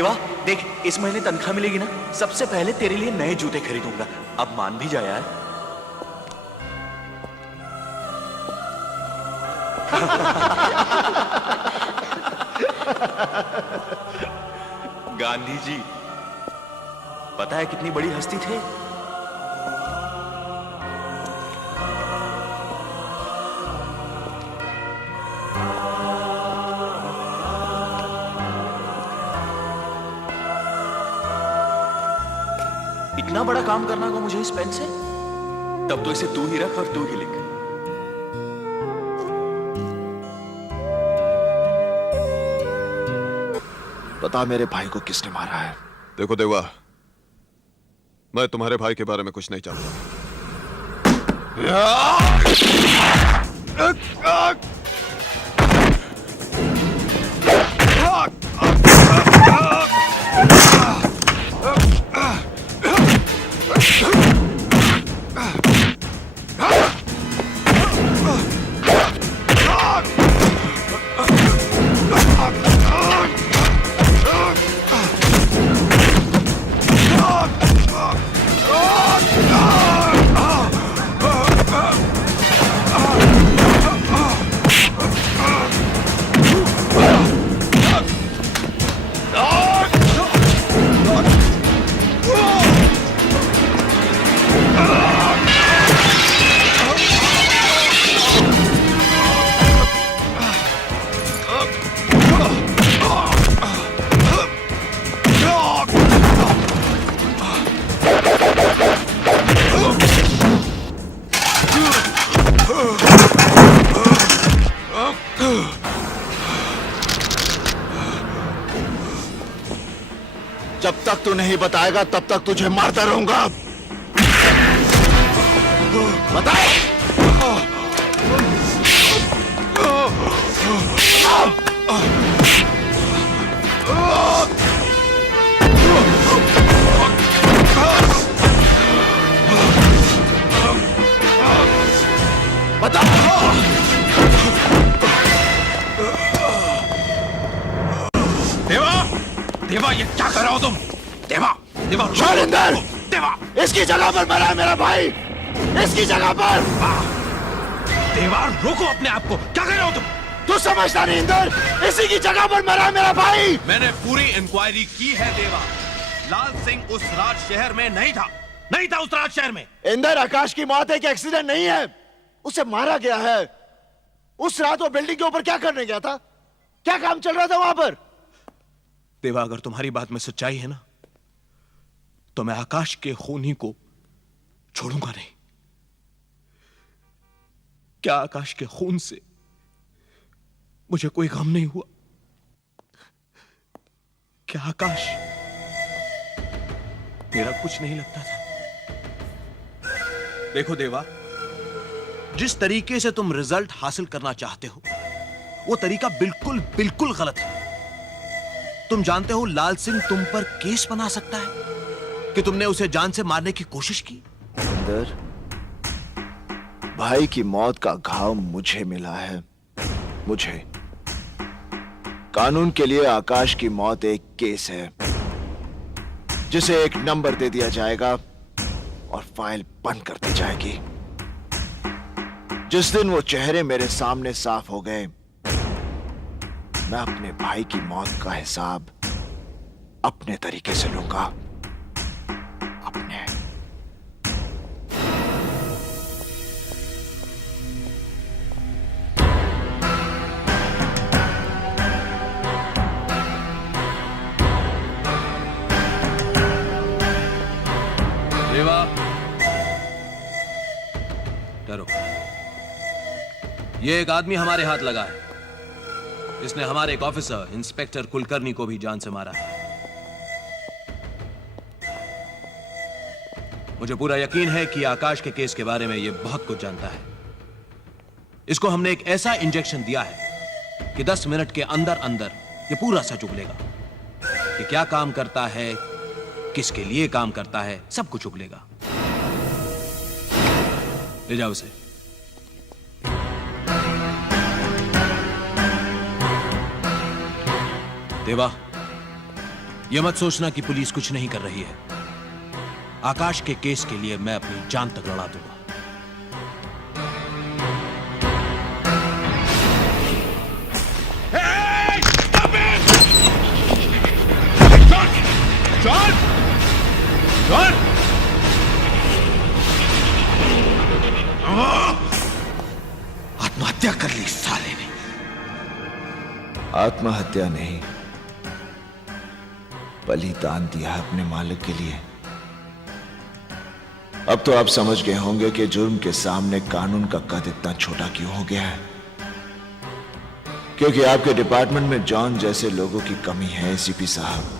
देवा देख, इस महीने तनख्वाह मिलेगी ना, सबसे पहले तेरे लिए नए जूते खरीदूंगा। अब मान भी जा यार। गांधी जी, पता है कितनी बड़ी हस्ती थे? इतना बड़ा काम करना होगा मुझे इस पेन से? तब तो इसे तू ही रख और तू ही लिख। बता मेरे भाई को किसने मारा है? देखो देवा, मैं तुम्हारे भाई के बारे में कुछ नहीं जानता। जब तक तू नहीं बताएगा तब तक तुझे मारता रहूंगा। बता। बता। देवा, देवा ये क्या कर रहे हो तुम? देवा, देवा शैलेंद्र, देवा, इसकी जगह पर मरा है मेरा भाई, इसकी जगह पर। देवा रोको अपने आप को, क्या कर रहे हो तुम? तू समझता नहीं इंदर, इसी की जगह पर मरा है मेरा भाई। मैंने पूरी इंक्वायरी की है देवा। लाल सिंह उस राज शहर में नहीं था, नहीं था उस राज शहर में। इंदर, आकाश की मौत एक एक्सीडेंट नहीं है, उसे मारा गया है। उस रात वो बिल्डिंग के ऊपर क्या करने गया था? क्या काम चल रहा था वहां पर? देवा अगर तुम्हारी बात में सच्चाई है ना, तो मैं आकाश के खूनी को छोड़ूंगा नहीं। क्या आकाश के खून से मुझे कोई गम नहीं हुआ? क्या आकाश मेरा कुछ नहीं लगता था? देखो देवा, जिस तरीके से तुम रिजल्ट हासिल करना चाहते हो वो तरीका बिल्कुल बिल्कुल गलत है। तुम जानते हो लाल सिंह तुम पर केस बना सकता है कि तुमने उसे जान से मारने की कोशिश की। इंदर, भाई की मौत का घाव मुझे मिला है, मुझे। कानून के लिए आकाश की मौत एक केस है जिसे एक नंबर दे दिया जाएगा और फाइल बंद कर दी जाएगी। जिस दिन वो चेहरे मेरे सामने साफ हो गए, मैं अपने भाई की मौत का हिसाब अपने तरीके से लूंगा, अपने। देवा, डरो। ये एक आदमी हमारे हाथ लगा है। इसने हमारे एक ऑफिसर इंस्पेक्टर कुलकर्णी को भी जान से मारा है। मुझे पूरा यकीन है कि आकाश के केस के बारे में यह बहुत कुछ जानता है। इसको हमने एक ऐसा इंजेक्शन दिया है कि 10 मिनट के अंदर अंदर यह पूरा सच उगलेगा कि क्या काम करता है, किसके लिए काम करता है, सब कुछ उगलेगा। ले जाओ उसे। देवा, यह मत सोचना कि पुलिस कुछ नहीं कर रही है। आकाश के केस के लिए मैं अपनी जान तक लड़ा दूंगा। जॉन! जॉन! आत्महत्या कर ली साले ने। आत्महत्या नहीं, बलिदान दिया अपने मालिक के लिए। अब तो आप समझ गए होंगे कि जुर्म के सामने कानून का कद इतना छोटा क्यों हो गया है। क्योंकि आपके डिपार्टमेंट में जॉन जैसे लोगों की कमी है एसीपी साहब।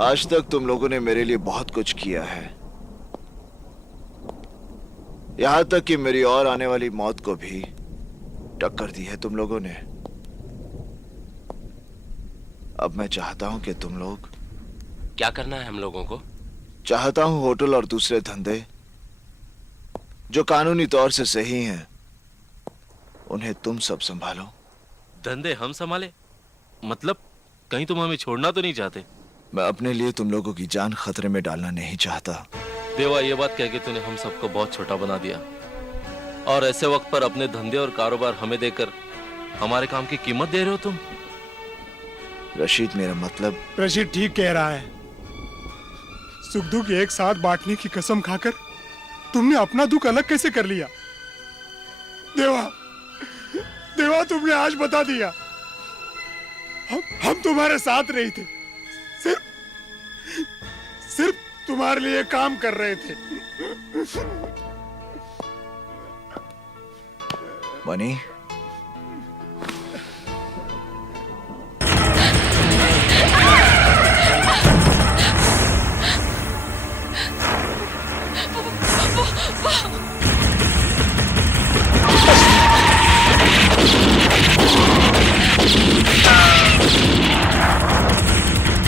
आज तक तुम लोगों ने मेरे लिए बहुत कुछ किया है, यहां तक कि मेरी और आने वाली मौत को भी टक्कर दी है तुम लोगों ने। अब मैं चाहता हूं कि तुम लोग। क्या करना है हम लोगों को? चाहता हूं होटल और दूसरे धंधे जो कानूनी तौर से सही हैं, उन्हें तुम सब संभालो। धंधे हम संभाले? मतलब कहीं तुम हमें छोड़ना तो नहीं चाहते? मैं अपने लिए तुम लोगों की जान खतरे में डालना नहीं चाहता। देवा, ये बात कह के तूने हम सबको बहुत छोटा बना दिया, और ऐसे वक्त पर अपने धंधे और कारोबार हमें देकर हमारे काम की कीमत दे रहे हो तुम। रशीद, मेरा मतलब। रशीद ठीक कह रहा है। सुख दुख एक साथ बांटने की कसम खाकर तुमने अपना दुख अलग कैसे कर लिया? देवा, देवा, तुमने आज बता दिया। हम तुम्हारे साथ नहीं थे, सिर्फ तुम्हारे लिए काम कर रहे थे। मनी,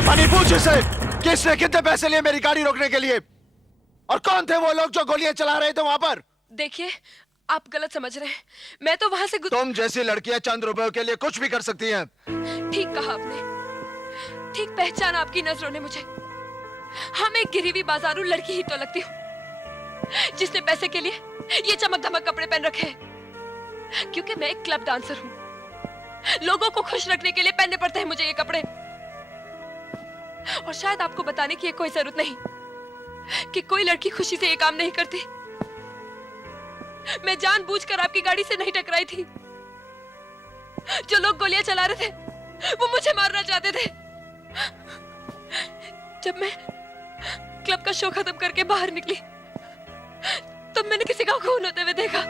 मनी, पूछ इसे किसने कितने पैसे लिए मेरी गाड़ी रोकने के लिए, और कौन थे वो लोग जो गोलियां चला रहे थे वहां पर? देखिए, आप गलत समझ रहे हैं। मैं तो वहां से तुम जैसी लड़कियां चंद रुपयों के लिए कुछ भी कर सकती हैं। ठीक कहा आपने, ठीक पहचाना आपकी नजरों ने मुझे। हम एक गिरी हुई बाजारू लड़की ही तो लगती हूँ जिसने पैसे के लिए ये चमक धमक कपड़े पहन रखे हैं। क्योंकि मैं एक क्लब डांसर हूँ, लोगों को खुश रखने के लिए पहनने पड़ते हैं मुझे ये कपड़े। और शायद आपको बताने की कोई जरूरत नहीं कि कोई लड़की खुशी से ये काम नहीं करती। मैं जानबूझकर आपकी गाड़ी से नहीं टकराई थी। जो लोग गोलियां चला रहे थे वो मुझे मारना चाहते थे। जब मैं क्लब का शो खत्म करके बाहर निकली तब मैंने किसी का खून होते हुए देखा,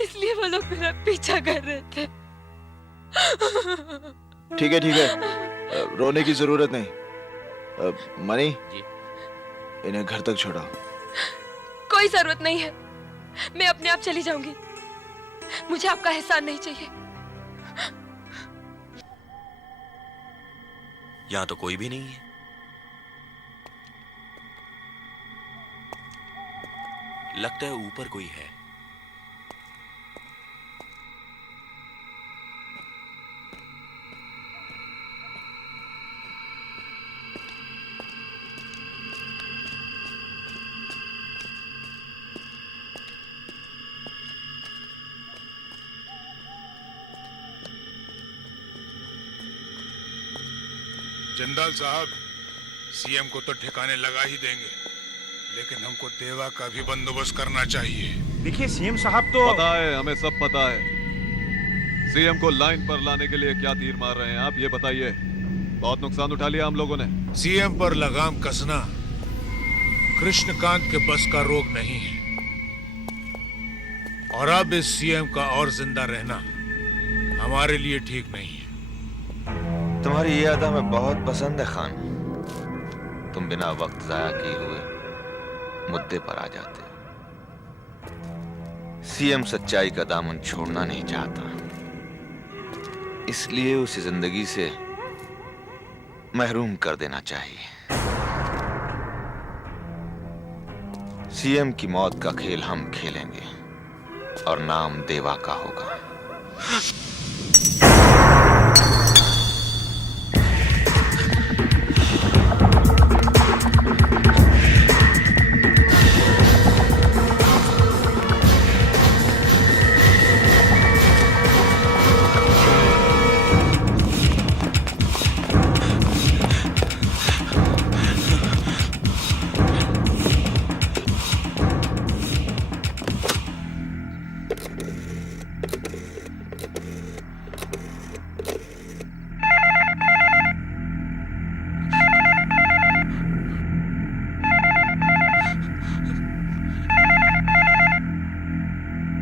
इसलिए वो लोग मेरा पीछा कर रहे थे। ठीक है, रोने की जरूरत नहीं। मनी जी। इन्हें घर तक छोड़ो। कोई जरूरत नहीं है, मैं अपने आप चली जाऊंगी। मुझे आपका एहसान नहीं चाहिए। यहां तो कोई भी नहीं है। लगता है ऊपर कोई है। जिंदाल साहब, सीएम को तो ठिकाने लगा ही देंगे, लेकिन हमको देवा का भी बंदोबस्त करना चाहिए। देखिए सीएम साहब तो पता है, हमें सब पता है। सीएम को लाइन पर लाने के लिए क्या तीर मार रहे हैं आप, ये बताइए। बहुत नुकसान उठा लिया हम लोगों ने। सीएम पर लगाम कसना कृष्णकांत के बस का रोग नहीं है, और अब इस सीएम का और जिंदा रहना हमारे लिए ठीक नहीं है। तुम्हारी ये अदा में बहुत पसंद है खान। तुम बिना वक्त जाया किए हुए मुद्दे पर आ जाते। सीएम सच्चाई का दामन छोड़ना नहीं चाहता, इसलिए उसे जिंदगी से महरूम कर देना चाहिए। सीएम की मौत का खेल हम खेलेंगे और नाम देवा का होगा।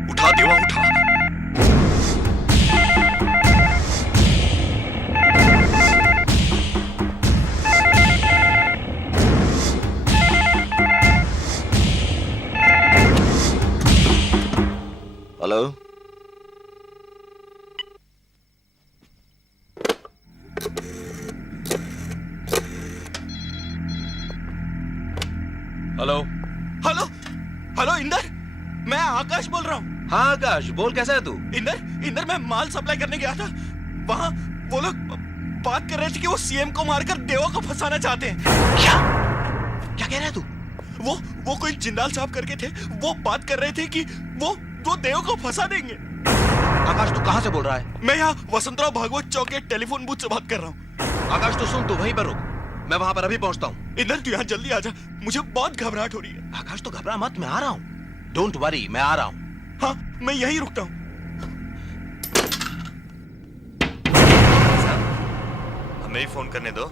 उठा देवा, उठा। Hello, hello. Hello, hello Inder, मैं आकाश बोल रहा हूँ। हाँ आकाश, बोल कैसा है तू? इंदर मैं माल सप्लाई करने गया था। वहाँ वो लोग बात कर रहे थे कि वो सीएम को मारकर देवा को फंसाना चाहते हैं। क्या कह रहा है तू? वो कोई जिंदाल साहब करके थे। वो बात कर रहे थे कि वो देव को फंसा देंगे। आकाश तू कहाँ से बोल रहा है? मैं यहाँ वसंतराव भागवत चौक के टेलीफोन बूथ से बात कर रहा हूँ। आकाश तू सुन, तू वहीं पर रुक, मैं वहां पर अभी पहुंचता हूँ। इंदर तू यहाँ जल्दी आ जा, मुझे बहुत घबराहट हो रही है। आकाश तो घबरा मत, मैं आ रहा हूँ। डोंट वरी, मैं आ रहा हूँ। हाँ, मैं यहीं रुकता हूँ। हमें ही फोन करने दो।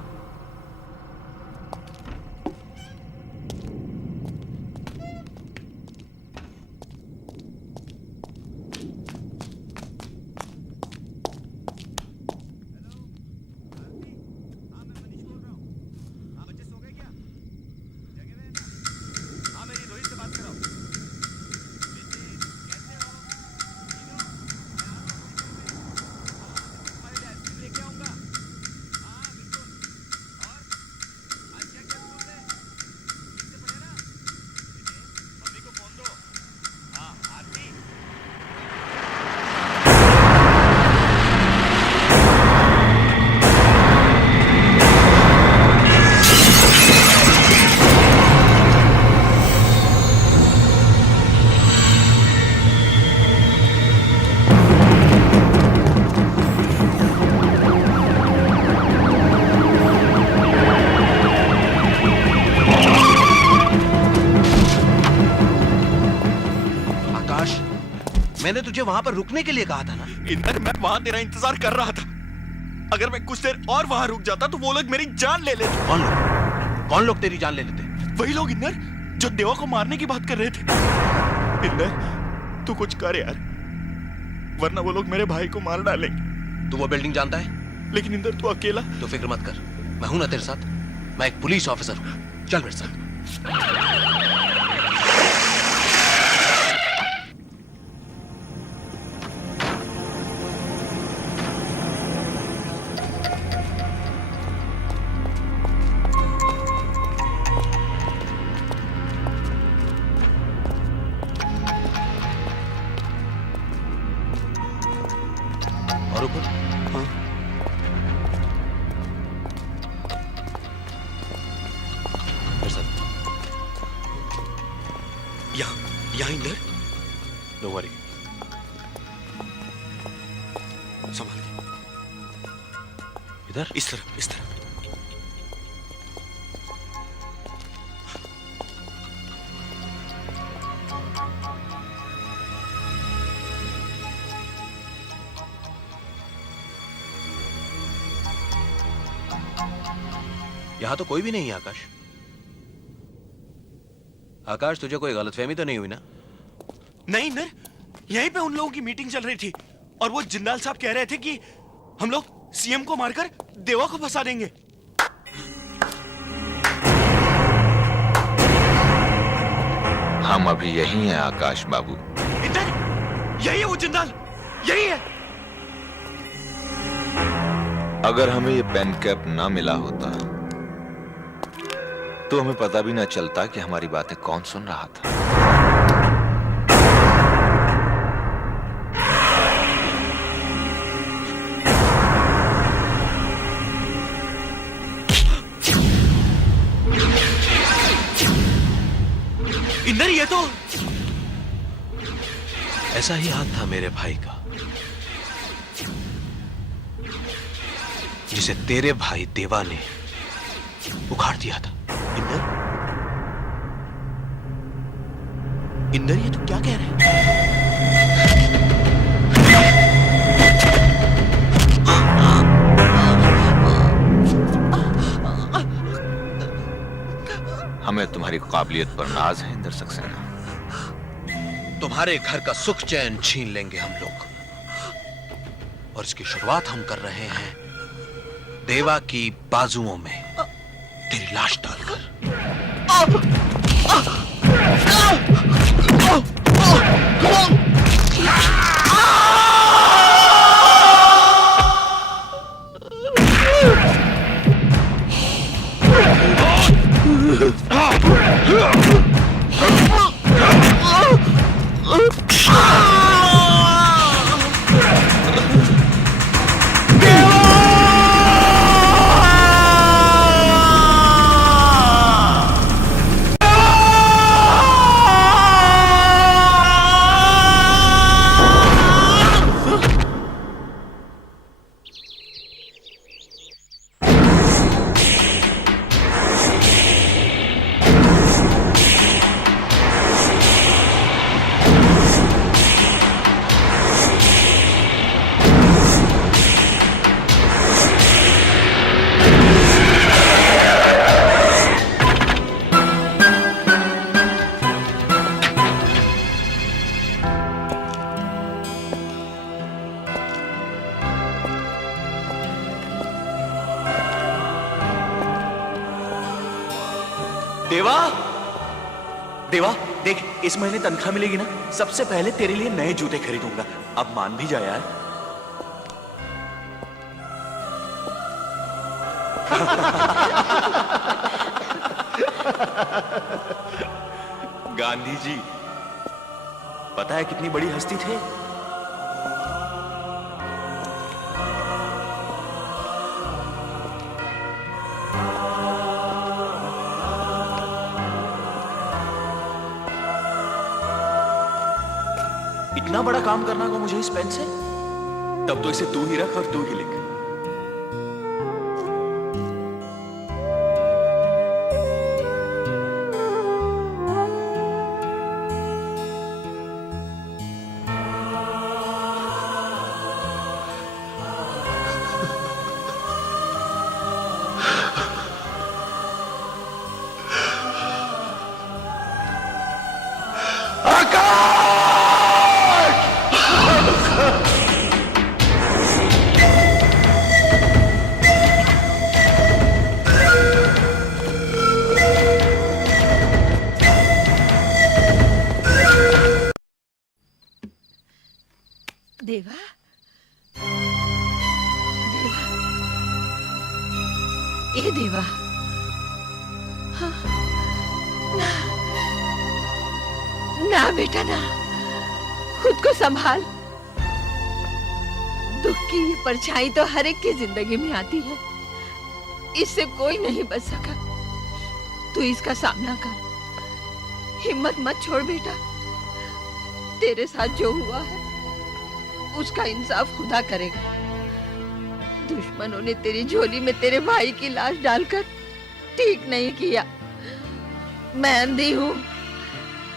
मैंने तुझे वहां पर रुकने के लिए कहा था ना। इंदर मैं वहां तेरा इंतजार कर रहा था। अगर मैं कुछ देर और वहां रुक जाता तो वो लोग मेरी जान ले लेते। कौन लोग तेरी जान ले लेते? वही लोग इंदर जो देवा को मारने की बात कर रहे थे। इंदर तू कुछ कर यार, वरना वो लोग मेरे भाई को मार डालेंगे। तू वो बिल्डिंग जानता है? लेकिन इंदर तू अकेला। तो फिक्र मत कर, मैं हूं ना तेरे साथ। मैं एक पुलिस ऑफिसर हूं, चल मेरे साथ। और ऊपर? हाँ। मेरे साथ। यहाँ इंदर। नो वरी, संभाल के। इधर? इस तरफ, इस तरफ। यहां तो कोई भी नहीं है आकाश। आकाश तुझे कोई गलतफहमी तो नहीं हुई ना? नहीं इंदर, यहीं पे उन लोगों की मीटिंग चल रही थी और वो जिंदाल साहब कह रहे थे कि हम लोग सीएम को मारकर देवा को फंसा देंगे। हम अभी यही हैं आकाश बाबू। इंदर, यही है वो जिंदाल, यही है। अगर हमें ये पेन कैप ना मिला होता तो हमें पता भी ना चलता कि हमारी बातें कौन सुन रहा था। इंदर, ये तो ऐसा ही हाथ था मेरे भाई का, जिसे तेरे भाई देवा ने उखाड़ दिया था। इंदर, इंदर, ये तू क्या कह रहा है? हमें तुम्हारी काबिलियत पर नाज है इंदर सक्सेना। तुम्हारे घर का सुख चैन छीन लेंगे हम लोग, और इसकी शुरुआत हम कर रहे हैं देवा की बाजुओं में तेरी लाश डालकर। देवा, देवा देख, इस महीने तनख्वाह मिलेगी ना, सबसे पहले तेरे लिए नए जूते खरीदूंगा। अब मान भी जा यार। गांधी जी, पता है कितनी बड़ी हस्ती थे? इतना बड़ा काम करना को मुझे इस पेन से, तब तो इसे तू ही रख और तू ही लिख। देवा, देवा, ए देवा, हाँ, ना, ना बेटा ना, खुद को संभाल। दुख की ये परछाई तो हर एक की जिंदगी में आती है, इससे कोई नहीं बच सका। तू इसका सामना कर, हिम्मत मत छोड़ बेटा। तेरे साथ जो हुआ है उसका इंसाफ खुदा करेगा। दुश्मनों ने तेरी झोली में तेरे भाई की लाश डालकर ठीक नहीं किया। मैं अंधी हूँ,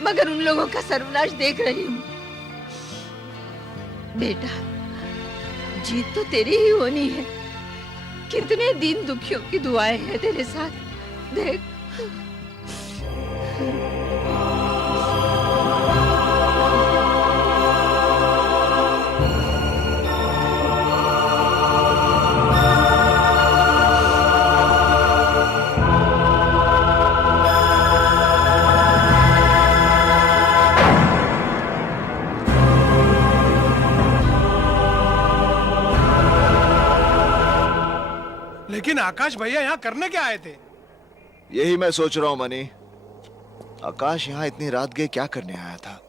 मगर उन लोगों का सर्वनाश देख रही हूँ। बेटा, जीत तो तेरी ही होनी है। कितने दिन दुखियों की दुआएं हैं तेरे साथ, देख। लेकिन आकाश भैया यहाँ करने क्या आए थे? यही मैं सोच रहा हूं मनी। आकाश यहां इतनी रात गए क्या करने आया था?